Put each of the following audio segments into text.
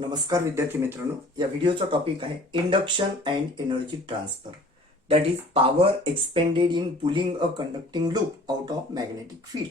नमस्कार विद्यार्थी मित्रांनो, या व्हिडिओचा टॉपिक आहे induction and energy transfer. That is power expanded in pulling a conducting loop out of magnetic field.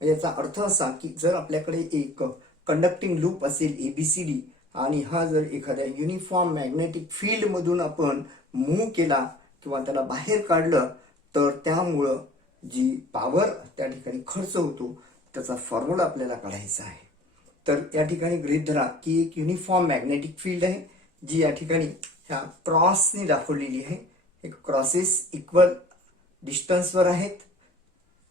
याचा अर्थ असा की जर आपल्याकडे एक कंडक्टिंग लूप असेल एबीसीडी आणि हा जर एखाद्या युनिफॉर्म मॅग्नेटिक फील्ड मधून आपण मूव्ह केला किंवा त्याला बाहेर काढलं तर त्यामुळं जी पॉवर त्या ठिकाणी खर्च होतो त्याचा फॉर्म्युला आपल्याला काढायचा आहे. तर या ठिकाणी गृहीत धरा की एक युनिफॉर्म मॅग्नेटिक फील्ड आहे जी या ठिकाणी ह्या क्रॉसने दाखवलेली आहे. हे क्रॉसेस इक्वल डिस्टन्सवर आहेत.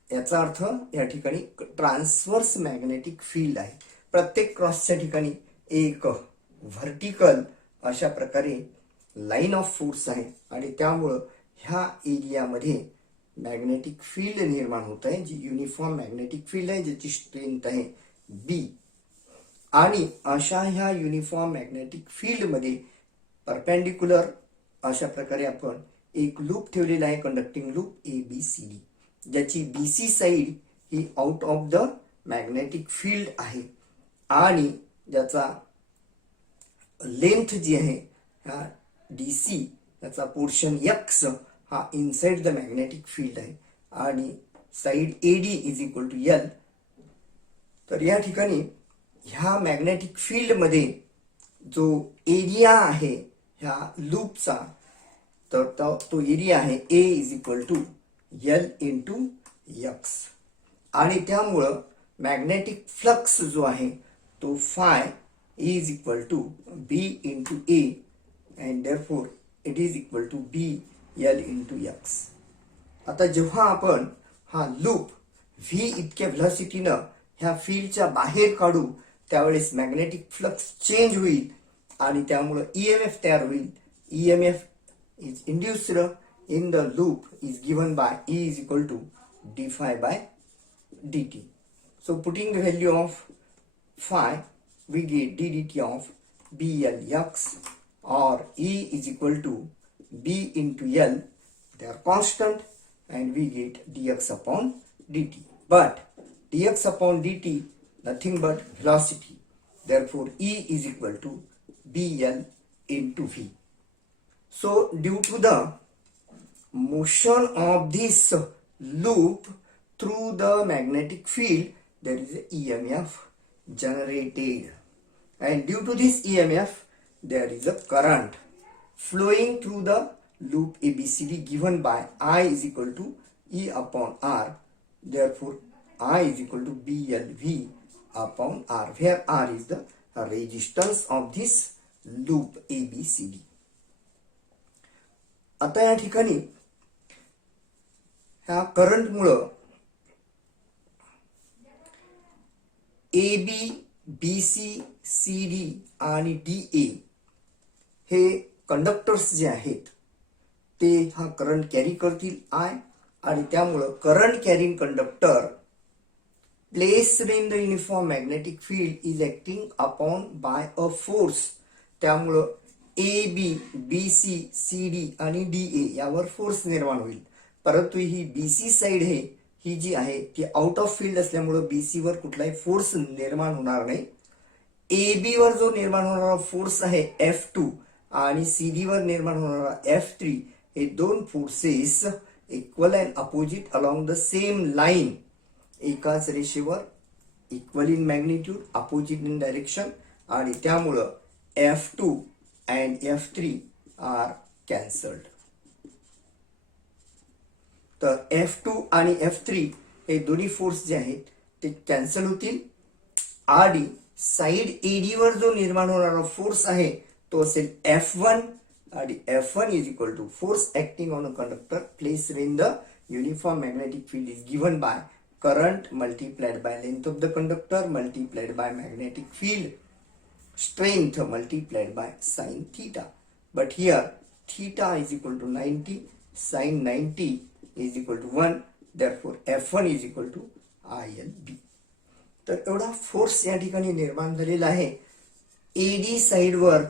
याचा अर्थ या ठिकाणी ट्रान्सवर्स मॅग्नेटिक फील्ड आहे. प्रत्येक क्रॉसच्या ठिकाणी एक व्हर्टिकल अशा प्रकारे लाईन ऑफ फोर्स आहे आणि त्यामुळं ह्या एरियामध्ये मॅग्नेटिक फील्ड निर्माण होत आहे जी युनिफॉर्म मॅग्नेटिक फील्ड आहे ज्याची स्ट्रेंथ आहे बी. आणि अशा ह्या युनिफॉर्म मॅग्नेटिक फील्ड मध्ये परपेंडिक्युलर अशा प्रकारे आपण एक लूप ठेवलेला आहे कंडक्टिंग लूप एबीसीडी ज्याची बीसी साइड ही out of the magnetic field आहे आणि ज्याचा लेंथ जी आहे ह्या डीसी याचा पोर्शन एक्स हा इनसाइड द मॅग्नेटिक फील्ड आहे आणि side AD is equal to l. तर या ठिकाणी ह्या मॅग्नेटिक फील्ड मध्ये जो एरिया आहे ह्या लूपचा तर तो एरिया आहे A is equal to L into X आणि त्यामुळं मॅग्नेटिक फ्लक्स जो आहे तो phi is equal to B into A and therefore it is equal to B L into X. आता जेव्हा आपण हा लूप व्ही इतक्या व्हेलॉसिटीनं ह्या फील्डच्या बाहेर काढू त्यावेळेस मॅग्नेटिक फ्लक्स चेंज होईल आणि त्यामुळे ईएमएफ तयार होईल. EMF is induced in the loop is given by E is equal to d phi by d t. So putting the value of phi we get d d t of B l x or E is equal to B into L. They are constant and we get dx upon dt. But dx upon dt nothing but velocity. Therefore E is equal to BL into V. So due to the motion of this loop through the magnetic field there is a EMF generated and due to this EMF there is a current flowing through the loop ABCD given by I is equal to E upon R. Therefore, I is equal to BLV upon R, where R is the resistance of this loop ABCD. आता या ठिकाणी ह्या current मुळे AB, BC, CD आणि DA हे conductors जे आहेत ते हा करंट कॅरी करतील आय आणि त्यामुळं current carrying conductor placed in the uniform magnetic field is acting upon by a force. त्यामुळं A B B C C D आणि डी ए यावर फोर्स निर्माण होईल. परंतु ही बीसी साइड आहे ही जी आहे ती आउट ऑफ फील्ड असल्यामुळं बीसी वर कुठलाही फोर्स निर्माण होणार नाही. ए बी वर जो निर्माण होणारा फोर्स आहे F2 आणि सीडी वर निर्माण होणारा F3 हे दोन forces equal and opposite along the same line एकाच रेषेवर equal in magnitude opposite in direction आणि त्यामुळं F2 and F3 R cancelled. तर F2 आणि F3 हे दोन्ही फोर्स जे आहेत ते कॅन्सल होतील आणि साइड एडी वर जो निर्माण होणारा फोर्स आहे तो असेल F1 आणि F1 is equal to force acting on a conductor placed in the uniform magnetic field is given by current multiplied by length of the conductor multiplied by magnetic field strength multiplied by sine theta. But here theta is equal to 90, sine 90 is equal to 1. Therefore F1 is equal to ILB. तर एवढा force या ठिकाणी निर्माण झालेला आहे eddy साइडवर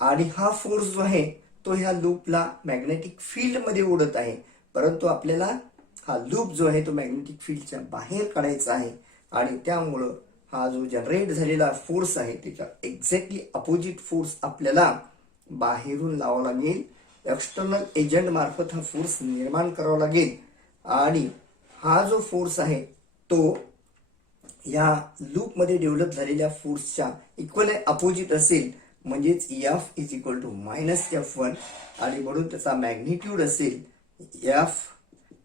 आणि हा force जो आहे तो ह्या लूपला मॅग्नेटिक फील्ड मध्ये ओढत आहे. परंतु आपल्याला हा लूप जो आहे तो मॅग्नेटिक फील्डच्या बाहेर काढायचा आहे आणि त्यामुळं हा जो जनरेट झालेला फोर्स आहे त्याच्या एक्झॅक्टली अपोजिट फोर्स आपल्याला बाहेरून लावावा लागेल. एक्सटर्नल एजंट मार्फत हा फोर्स निर्माण करावा लागेल आणि हा जो फोर्स आहे तो या लूपमध्ये डेव्हलप झालेल्या फोर्सच्या इक्वल अपोजिट असेल, म्हणजेच F is equal to minus F1 आणि म्हणून त्याचा मॅग्निट्यूड असेल F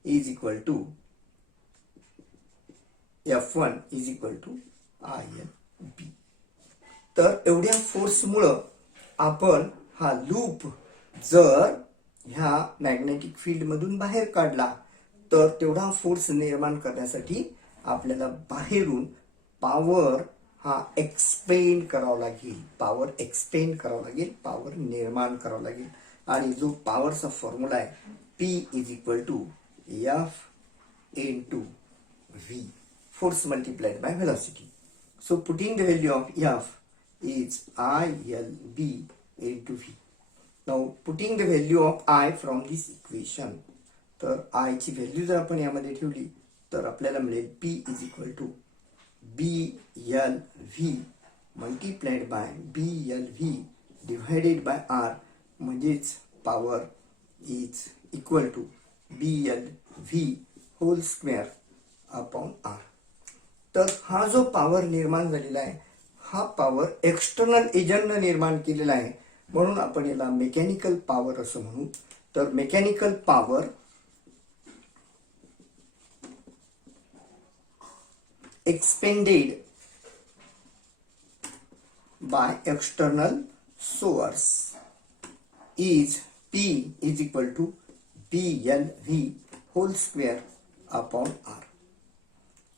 is equal to F1 is equal to ILB. तर एवढ्या फोर्समुळं आपण हा लूप जर ह्या मॅग्नेटिक फील्ड मधून बाहेर काढला तर तेवढा फोर्स निर्माण करण्यासाठी आपल्याला बाहेरून पॉवर हा एक्सपेंड करावा लागेल, पॉवर एक्सपेंड करावा लागेल, पॉवर निर्माण करावा लागेल. आणि जो पॉवरचा फॉर्म्युला आहे P is equal to F into V, force multiplied by velocity. So putting the value of F is ILB into V. Now putting the value of I from this equation, तर I ची value जर आपण यामध्ये ठेवली तर आपल्याला मिळेल P is equal to BLV multiplied by BLV divided by R, म्हणजेच power is equal to BLV whole square upon R. तर हा जो पॉवर निर्माण झालेला आहे हा पॉवर एक्सटर्नल एजंटने निर्माण केलेला आहे, म्हणून आपण याला मेकॅनिकल पॉवर असं म्हणू. तर mechanical power expended by external source is P is equal to BLV whole square upon R.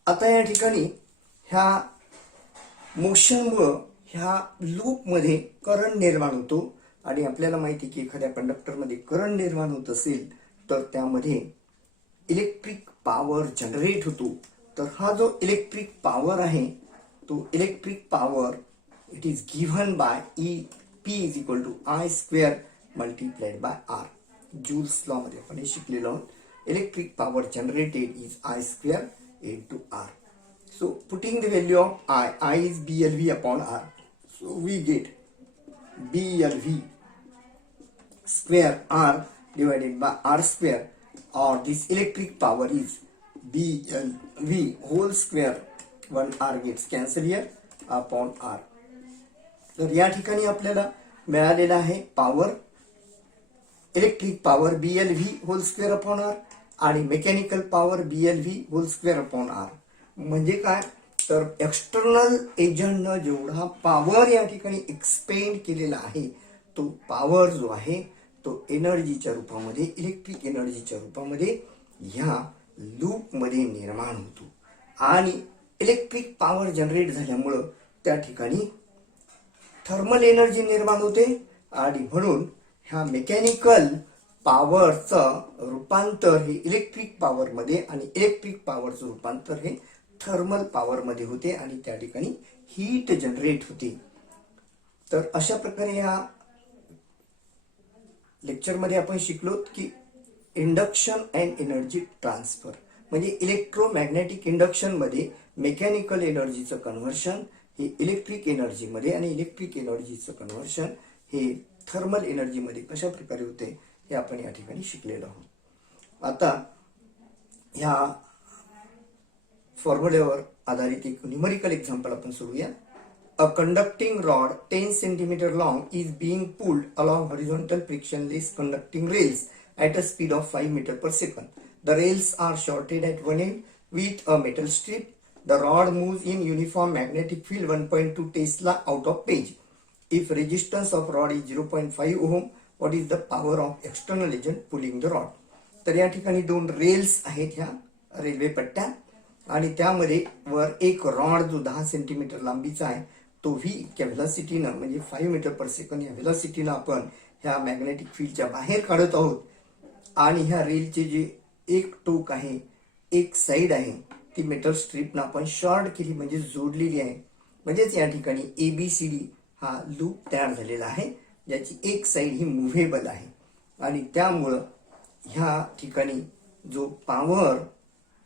आता या ठिकाणी ह्या मोशनमुळं ह्या लूपमध्ये करंट निर्माण होतो आणि आपल्याला माहिती की एखाद्या कंडक्टरमध्ये करंट निर्माण होत असेल तर त्यामध्ये इलेक्ट्रिक पॉवर जनरेट होतो. तर हा जो इलेक्ट्रिक पॉवर आहे तो electric power it is given by P is equal to I square multiplied by R. Joule's law मध्ये आपण हे शिकलेलो आहोत. Electric power generated is I square into R. So putting the value of I is BLV upon R. So we get BLV square R divided by R square, or this electric power is BLV whole square. One R gets cancelled here upon R. तर या ठिकाणी आपल्याला मिळालेला आहे power electric power BLV whole square upon R आणि mechanical power BLV whole square upon R. म्हणजे काय तर एक्सटर्नल एजंटनं जेवढा पॉवर या ठिकाणी एक्सपेंड केलेला आहे तो पॉवर जो आहे तो एनर्जीच्या रूपामध्ये इलेक्ट्रिक एनर्जीच्या रूपामध्ये ह्या लूप मध्ये निर्माण होतो आणि इलेक्ट्रिक पॉवर जनरेट झाल्यामुळं त्या ठिकाणी थर्मल एनर्जी निर्माण होते आणि म्हणून ह्या मेकॅनिकल पॉवरचं रूपांतर हे इलेक्ट्रिक पॉवर मध्ये आणि इलेक्ट्रिक पॉवरचं रूपांतर हे थर्मल पॉवर मध्ये होते आणि त्या ठिकाणी हीट जनरेट होते. तर अशा प्रकारे या लेक्चर मध्ये आपण शिकलो की इंडक्शन अँड एनर्जी ट्रान्सफर म्हणजे इलेक्ट्रोमॅग्नेटिक इंडक्शन मध्ये मेकॅनिकल एनर्जीचं कन्व्हर्शन हे इलेक्ट्रिक एनर्जी मध्ये आणि इलेक्ट्रिक एनर्जीचं कन्व्हर्शन हे थर्मल एनर्जी मध्ये कशा प्रकारे होते हे आपण या ठिकाणी शिकलेलो आहोत. आता ह्या फॉर्म्युल्यावर आधारित एक न्यूमेरिकल एक्झाम्पल आपण सोडूया. A conducting rod 10 centimeter long is being pulled along horizontal frictionless conducting rails at a speed of 5 meter per second. The rails are shorted at one end with a metal strip. The rod moves in uniform magnetic field 1.2 Tesla out of page. If resistance of rod is 0.5 ohm, what is the power of external agent pulling the rod? तर या ठिकाणी दोन rails आहेत ह्या railway पट्ट्या आणि त्यामध्ये वर एक रॉड जो 10 सेंटीमीटर लांबीचा आहे तो V इतक्या व्हेलॉसिटीनं म्हणजे 5 मीटर पर सेकंड या व्हेलॉसिटीनं आपण ह्या मॅग्नेटिक फील्डच्या बाहेर काढत आहोत आणि ह्या रेलचे जे एक टोक आहे एक साइड आहे ती मेटल स्ट्रीपनं आपण शॉर्ट केली म्हणजे जोडलेली आहे. म्हणजेच या ठिकाणी ABCD हा लूप तयार झालेला आहे ज्याची एक साइड ही मुव्हेबल आहे आणि त्यामुळं ह्या ठिकाणी जो पॉवर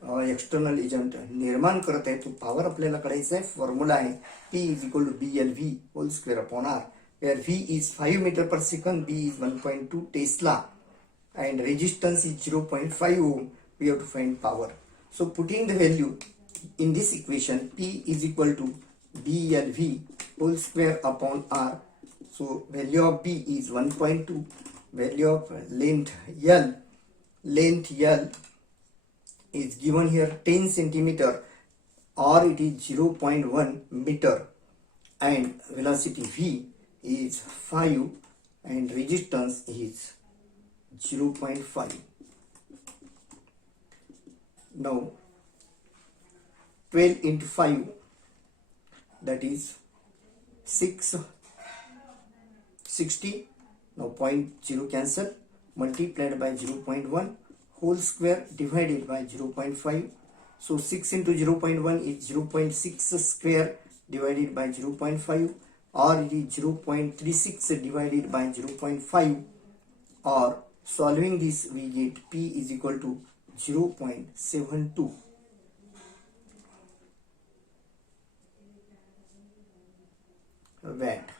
एक्सटर्नल एजंट निर्माण करत आहे तो पॉवर आपल्याला कळायचा आहे. फॉर्म्युला आहे P is equal to BLV whole square upon R, where V is 5 meter per second, B is 1.2 Tesla, and resistance is 0.5 ohm. We have to find power. So putting the value in this equation, P is equal to BLV whole square upon R. So value of B is 1.2, value of length L is given here 10 centimeter, or it is 0.1 meter, and velocity V is 5 and resistance is 0.5. Now 12 into 5, that is 660. Now 0.0 cancel, multiplied by 0.1 whole square divided by 0.5. So 6 into 0.1 is 0.6 square divided by 0.5, or it is 0.36 divided by 0.5, or solving this we get P is equal to 0.72 watt.